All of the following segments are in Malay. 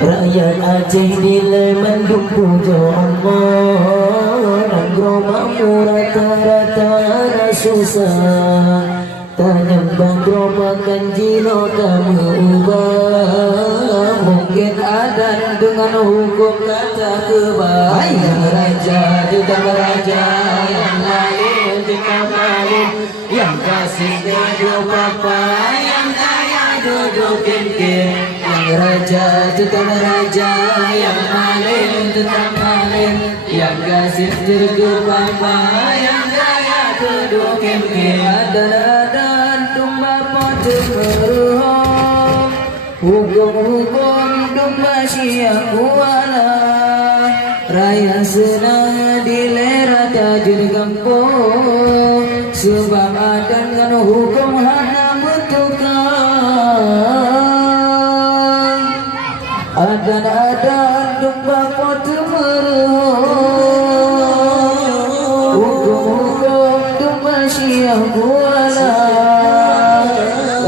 Rakyat Aceh nilai mendung puja Allah, Nanggro makmur rata-rata ada susah. Tanya bangro makan jino kamu ubah. Mungkin ada dengan hukum kata kebaya. Raja tidak raja yang lain tidak lain, yang kasih dia papa, yang kaya duduk kim. Raja tetap raja, yang maling tetap maling, yang kasih juga papa, yang kaya duduk kim. Adan domba potong meruhum, hukum-hukum domba siang kuala. Raya senang dilera tajur kampung, sebab adan kan hukum hana mutukang. Adan domba potong meruhum, hukum-hukum domba siang kuala.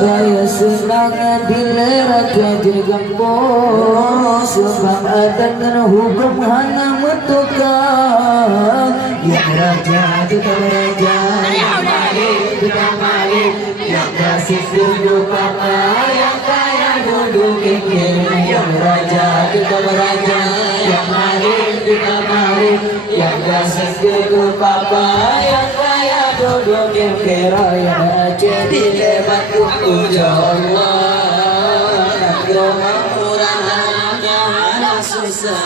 Raya senang dilera tajur kampung, sebab adan kan hukum hana mutukang. Yang raja tetap raja, yang maling tetap maling, yang kasih duduk papa, yang kaya duduk kim. Yang raja tetap raja, yang maling tetap maling, yang kasih duduk papa, yang kaya duduk kim. Raya Aceh dilebat puja Allah, Nanggro makmuran hanya ada susah.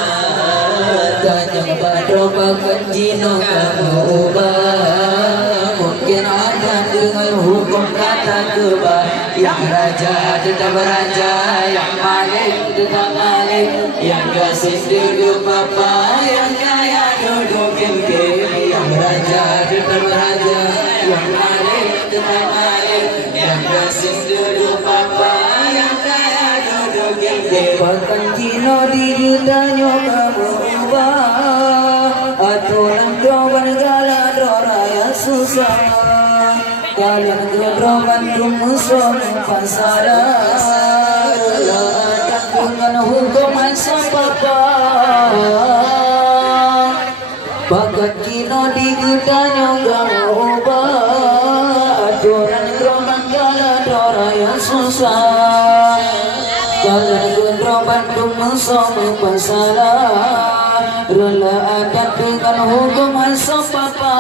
Tanya badro makan jino kamu ubah. Mungkin ada dengan hukum kata kebal. Yang raja tetap raja, yang maling tetap maling, yang kasih duduk papa, yang kaya duduk kim. Yang raja tetap raja, yang maling tetap maling, yang kasih duduk papa, yang kaya duduk kim. Makan jino di jutanya kamu ubah. Aturan doban gala raya susah. Kalian gedroban rumusun pasada. Tak dengan hukuman sepapa. Bakat kino di gedanya kamu ubah. Aturan gedroban gala raya susah. Kalian gedroban rumusun pasada. Rela adat dengan hukuman sepapa.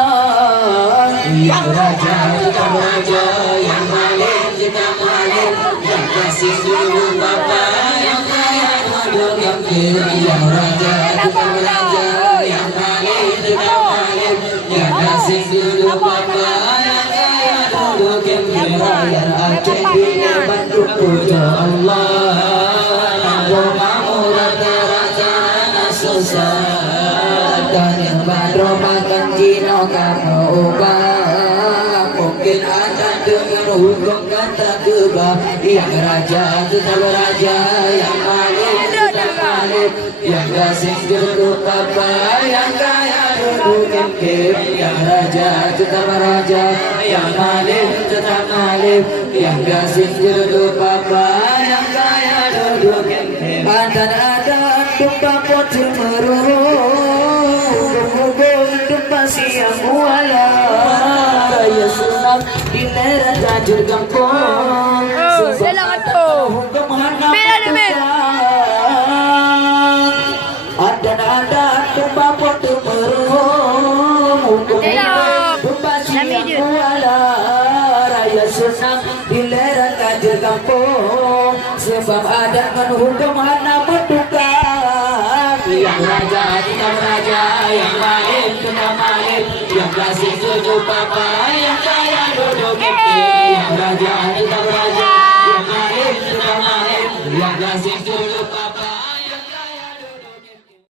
Yang raja tetap raja, yang maling tetap maling, yang kasih duduk papa, yang kaya duduk kim. Yang raja tetap raja, yang maling tetap maling, yang kasih duduk papa, yang kaya duduk kim. Raya Aceh dilebat puja Allah, Nanggro makmur rata-rata susah. Dan yang badro makan jino kamu ubah. Mungkin ada dengan hukum kata kebal. Yang raja tetap raja, yang maling tetap maling, yang kasih duduk papa, yang kaya duduk kim. Yang raja tetap raja, yang maling tetap maling, yang kasih duduk papa, yang kaya duduk kim. Adan domba potong meruhum, hukum domba siang kuala. Raya senang dilera tajur kampung, sebab hukum hana mutukang. Adan domba potong meruhum, hukum domba siang kuala. Raya senang dilera tajur kampung, sebab adat kan hukum hana mutukang. Yang raja tetap raja, yang maling tetap maling, yang kasih duduk papa, yang